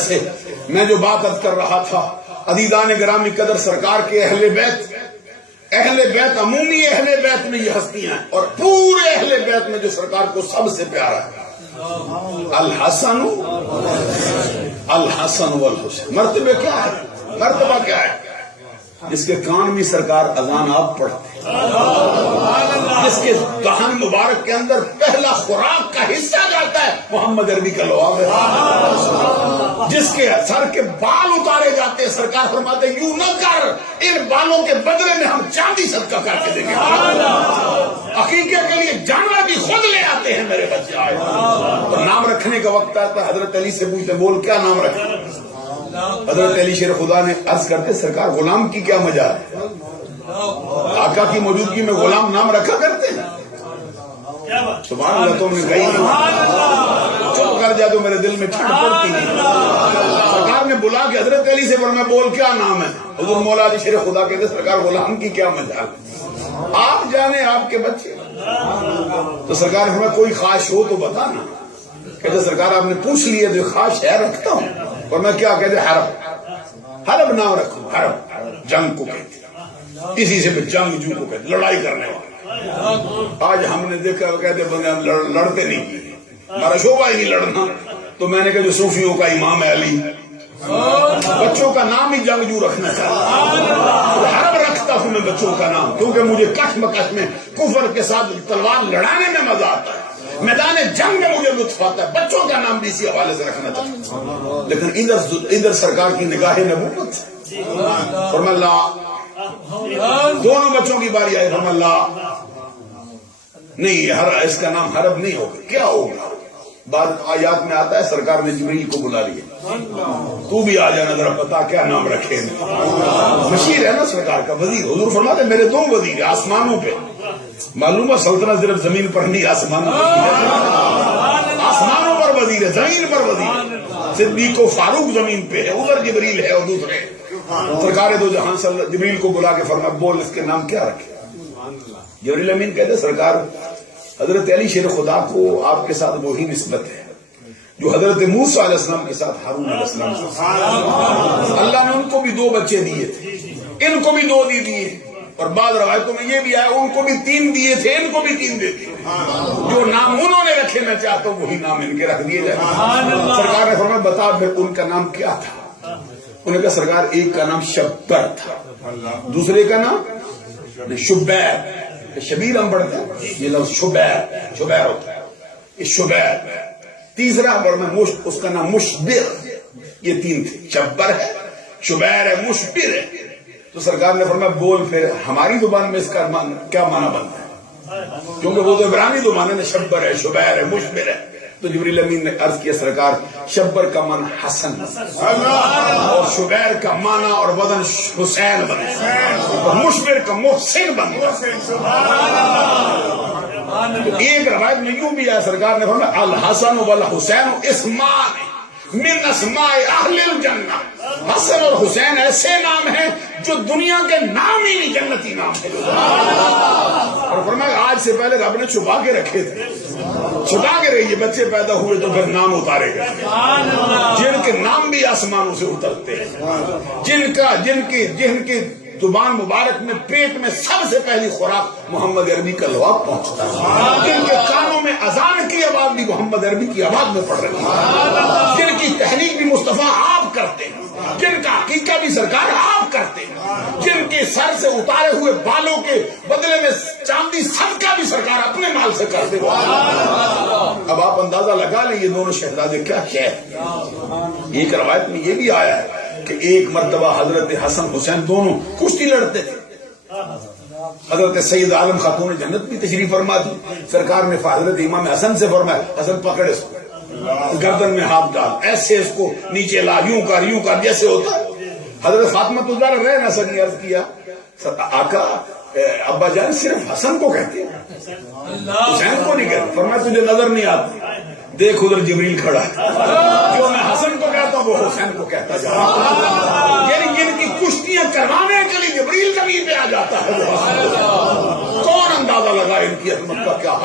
سے میں جو بات عرض کر رہا تھا، عزیزان گرامی قدر سرکار کے اہل بیت عمومی اہل بیت میں یہ ہستیاں ہیں، اور پورے اہل بیت میں جو سرکار کو سب سے پیارا ہے الحسن والحسین۔ مرتبہ کیا ہے؟ جس کے کان میں سرکار اذان آپ پڑھتے ہیں، جس کے دہن مبارک کے اندر پہلا خوراک کا حصہ جاتا ہے محمد عربی کا لعاب ہے، جس کے سر کے بال اتارے جاتے ہیں، سرکار فرماتے ہیں یوں نہ کر، ان بالوں کے بدلے میں ہم چاندی صدقہ کر کے دیں گے۔ عقیقے کے لیے جانور بھی خود لے آتے ہیں میرے بچے آئے، اور نام رکھنے کا وقت آتا ہے، حضرت علی سے پوچھتے بول کیا نام رکھیں؟ حضرت علی شیر خدا نے عرض کرتے سرکار غلام کی کیا مجال ہے؟ آقا کی موجودگی میں غلام نام رکھا کرتے ہیں؟ سبحان اللہ، تم نے کہی چپ کر جا تو میرے دل میں ٹھنڈ پڑتی نہیں۔ سرکار نے بلا کے حضرت علی سے میں بول کیا نام ہے؟ حضور مولا علی شیر خدا کہتے سرکار غلام کی کیا مجال ہے، آپ جانے آپ کے بچے۔ تو سرکار ہمیں کوئی خواہش ہو تو بتانا۔ کہتے سرکار آپ نے پوچھ لیا تو خواہش ہے رکھتا ہوں، اور میں کیا کہتے حرب نام رکھوں، حرب جنگ کو کہتے، اسی سے جنگ جو کو کہتے، لڑائی کرنے والا۔ آج ہم نے دیکھا کہتے بندے ہم لڑتے نہیں کی، ہمارا شعبہ ہی نہیں لڑنا، تو میں نے کہا جو صوفیوں کا امام ہے علی، بچوں کا نام ہی جنگ جو رکھنا چاہتا، حرب رکھتا ہوں میں بچوں کا نام، کیونکہ مجھے کش مکش میں کفر کے ساتھ تلوار لڑانے میں مزہ آتا ہے، میدان جنگ میں مجھے لطف آتا ہے، بچوں کا نام بھی اسی حوالے سے رکھنا چاہتا ہوں۔ لیکن ادھر سرکار کی نگاہ نبوت، فرمایا اللہ، دونوں بچوں کی باری آئی، فرمایا اللہ نہیں، اس کا نام حرب نہیں ہوگا، کیا ہوگا؟ بعد آیات میں آتا ہے سرکار نے جبریل کو بلا لیا، تو بھی آ جانا ذرا پتا کیا نام رکھے۔ مشیر ہے نا سرکار کا وزیر، حضور فرماتے میرے دو وزیر آسمانوں پہ، معلوم ہے سلطنت صرف زمین پر نہیں، آسمانوں پر وزیر ہے، زمین پر وزیر ہے، صدیق و فاروق زمین پہ ہے، ادھر جبریل ہے اور دوسرے سرکار دو جہاں جبریل کو بلا کے فرمایا بول اس کے نام کیا رکھے؟ جبریل امین کہتے سرکار حضرت علی شیر خدا کو آپ کے ساتھ وہی نسبت ہے جو حضرت موسیٰ علیہ السلام کے ساتھ ہارون علیہ السلام سے، اللہ نے ان کو بھی دو بچے دیے تھے، ان کو بھی دو دیے، اور بعض روایتوں میں یہ بھی آیا ان کو بھی 3 دیے تھے، ان کو بھی 3 دیتے، جو نام انہوں نے رکھے میں چاہتا ہوں وہی نام ان کے رکھ دیے جائے۔ سرکار نے فرمایا بتا پھر ان کا نام کیا تھا؟ انہوں نے کہا سرکار ایک کا نام شبر تھا، دوسرے کا نام شبیر، شبیر ہم پڑھتے ہیں، یہ لفظ شبیر ہوتا ہے، یہ شبیر، تیسرا اس کا نام مشبر، یہ 3 تھے، شبر ہے، شبیر ہے، مشبر ہے۔ تو سرکار نے فرمایا بول پھر ہماری زبان میں اس کا کیا معنی بنتا ہے، کیونکہ وہ تو عبرانی زبان ہے، شبر ہے، شبیر ہے، مشبر ہے۔ تو جبریل امین نے عرض کیا سرکار شبر کا معنی حسن اور شبیر کا معنی اور وزن حسین بنے، اور مشبر کا محسن بنے۔ ایک روایت میں یوں بھی ہے سرکار نے فرمایا الحسن والحسین اسمان من اسماء اہل الجنہ، حسن اور حسین ایسے نام ہیں جو دنیا کے نام ہی نہیں، جنتی نام ہے۔ اور فرمایا آج سے پہلے رب نے چھپا کے رکھے تھے، چھپا کے رہیے، بچے پیدا ہوئے تو پھر نام اتارے گئے، جن کے نام بھی آسمانوں سے اترتے ہیں، جن کی زبان مبارک میں پیٹ میں سب سے پہلی خوراک محمد عربی کا لعاب پہنچتا ہے، جن کے کانوں میں اذان کی آواز بھی محمد عربی کی آواز میں پڑ رہی ہے، جن کی تحریک بھی مصطفیٰ آپ کرتے ہیں، جن کا عقیقہ بھی سرکار آپ کرتے ہیں، جن کے سر سے اتارے ہوئے بالوں کے بدلے میں چاندی صدقہ بھی سرکار اپنے مال سے کرتے ہیں۔ اب آپ اندازہ لگا لیں یہ دونوں شہزادے کیا ہے۔ ایک روایت میں یہ بھی آیا ہے کہ ایک مرتبہ حضرت حسن حسین دونوں کشتی لڑتے تھے، حضرت سید عالم خاتون جنت بھی تشریف فرما دی، سرکار نے حضرت امام حسن سے فرمایا حسن پکڑ اس کو، گردن میں ہاتھ ڈال، ایسے اس کو نیچے لا، یوں کر جیسے ہوتا ہے۔ حضرت فاطمہ تزار رہ نہ سکی، عرض کیا آقا ابا جان صرف حسن کو کہتے ہیں حسین کو نہیں کہتے، فرمایا تجھے نظر نہیں آتی، دیکھ ادھر جبریل کھڑا ہے، جو میں حسن کو کہتا ہوں وہ حسین کو کہتا جا، یعنی جن کی کشتیاں کروانے کے لیے جبریل زمین پہ آ جاتا ہے، کون اندازہ لگا ان کی عظمت کا کیا